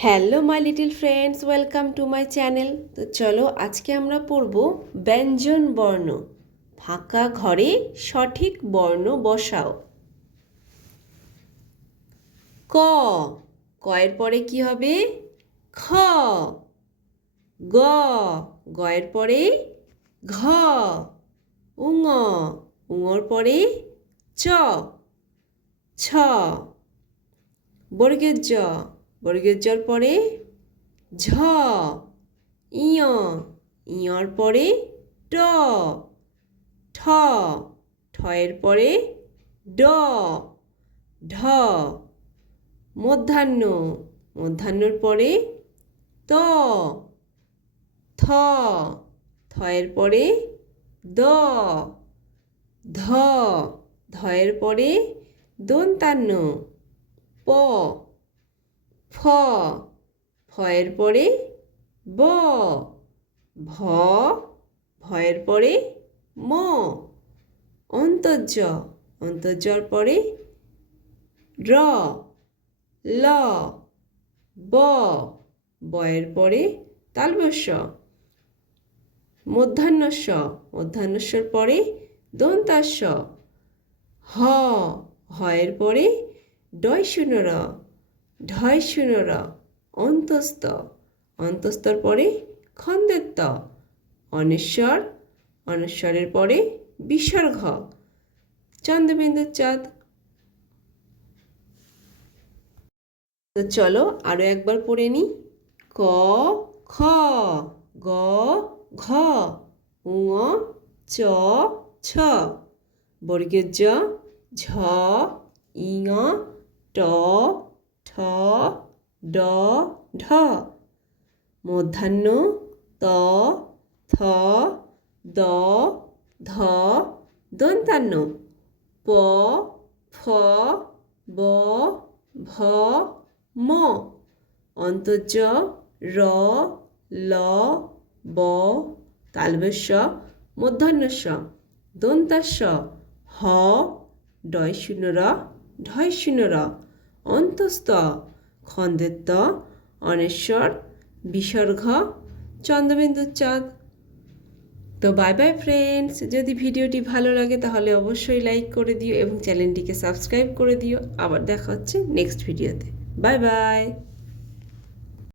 Hello my little friends welcome to my channel তো চলো, আজকে আমরা পড়ব ব্যঞ্জন বর্ণ। ফাঁকা ঘরে সঠিক বর্ণ বসাও। ক। কয়ের পরে কি হবে? খ। গ। গয়ের পরে ঘ। উঙ। উঙর পরে চ। ছ। বর্গের জ। বর্গের জর পরে ঝ, ইয়, ইয়র পরে ট ঠ, ঠয়ের পরে ড, ঢ, মধ্যাহ্ন, মধ্যাহ্নর পরে ত, থ, থয়ের পরে দ, ধ, ধয়ের পরে দন্তান্ন প। ফ ফয়ের পরে ব, ভ, ভয়ের পরে ম, অন্তর্য, অন্তর্যর পরে র, ল, ব, বয়ের পরে তালবস্য মধ্যাহ্নস্য, মধ্যাহ্নস্যর পরে দন্তাস্য, হ, হয়ের পরে ডয় শূন্য র ঢয় শূন্য র অন্তস্থ। অন্তস্তর পরে খন্দের ত অনেশ্বর, অনেশ্বরের পরে বিসর্গ। চন্দ্রবিন্দুর চাঁদ। তো চলো আরও একবার পড়ে নি। ক, খ, গ, ঘ উঙ চ, ছ। বর্গের জ, ঝ, ইঙ, ট ঠ, ড, ঢ। মধ্যাহ্ন, ত, থ, দ, ধ দন্তান্ন প, ফ, ব, ভ, ম। অন্তর্য, র, ল, ব তালবেশ্য মধ্যাহ্নস্য, দন্তাস্য। হ, ডয় শূন্য র, ঢয় শূন্য র। অন্তস্থ। খন্দেত্ত, অনেশ্বর, বিসর্গ, চন্দ্রবিন্দু চাঁদ। তো বাই বাই ফ্রেন্ডস যদি ভিডিওটি ভালো লাগে তাহলে অবশ্যই লাইক করে দিও এবং চ্যানেলটিকে সাবস্ক্রাইব করে দিও। আবার দেখা হচ্ছে নেক্সট ভিডিওতে বাই বাই